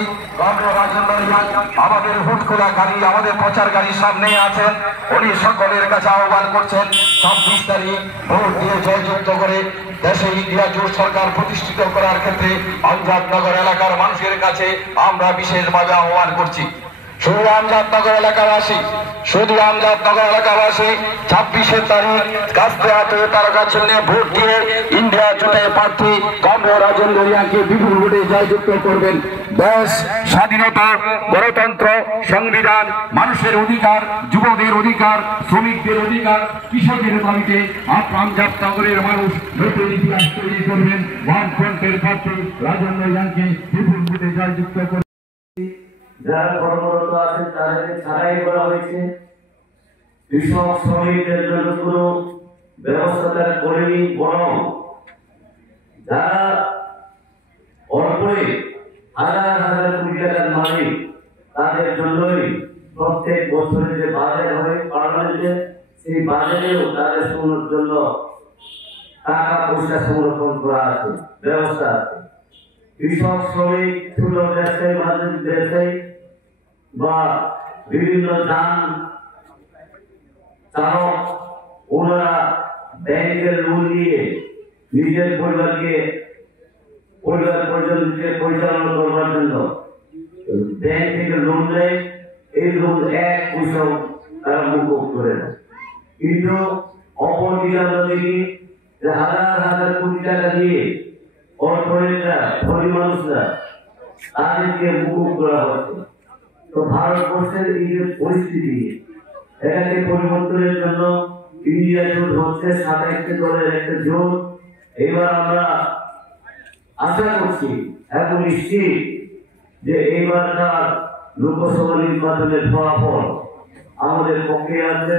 সভাপতি আমাদের হুটখোলা গাড়ি, আমাদের প্রচার গাড়ি সামনে আছেন। উনি সকলের কাছে আহ্বান করছেন 26 তারিখ ভোট দিয়ে জয়যুক্ত করে দেশে ইন্ডিয়া জোট সরকার প্রতিষ্ঠিত করার ক্ষেত্রে আমজাদনগর এলাকার মানুষের কাছে আমরা বিশেষভাবে আহ্বান করছি। শুধু আমজাদনগর এলাকাবাসী 26 তারিখ কাস্তে হাতে তারকা চিহ্নে ভোট দিয়ে ইন্ডিয়া জোটের প্রার্থী কমরেড রাজেন্দ্র রিয়াকে বিপুল ভোটে জয়যুক্ত করবেন। দেশ স্বাধীনতা, গণতন্ত্র, সংবিধান, মানুষের অধিকার, যুবদের অধিকার, শ্রমিকদের অধিকার, কৃষকের দাবিতে আমজাদনগরের মানুষ নতুন ইতিহাস তৈরি করবেন। বামফ্রন্টের প্রার্থী রাজেন্দ্র রিয়াকে বিপুল ভোটে জয়যুক্ত করবেন। যারা কর্মরত আছে তাদের ছাড়াই করা হয়েছে। কৃষক শ্রমিকদের জন্য কোনো ব্যবস্থা তারা করেনি, বরং যারা অল্পে হাজার হাজার কোটি টাকার মালিক তাদের জন্যই প্রত্যেক বছরে যে বাজেট হয় পার্লামেন্টে, সেই বাজেটেও তাদের শোনার জন্য টাকা পয়সা সংরক্ষণ করা আছে, ব্যবস্থা আছে। কৃষক শ্রমিক, ছোট ব্যবসায়ী, মাঝারি ব্যবসায়ী বা বিভিন্ন যান চালক, ওনারা ব্যাংকের লোন নিয়ে নিজের পরিবার পর্যন্ত পরিচালনা করবার জন্য ব্যাংক থেকে লোন নেয়। এই লোন এক পয়সাও তারা মুকুব করে না। কিন্তু অপরদিকে আমরা দেখি যে হাজার হাজার কোটি টাকা দিয়ে কর্পোরেটরা, ধনী মানুষরা তাদেরকে মুকুব করা হচ্ছে। তো ভারতবর্ষের এই যে পরিস্থিতি, এটাকে পরিবর্তনের জন্য ইন্ডিয়া জোট হচ্ছে 27টি দলের একটা জোট। এবার আমরা আশা করছি এবং নিশ্চিত যে এইবারকার লোকসভা নির্বাচনের ফলাফল আমাদের পক্ষে আছে।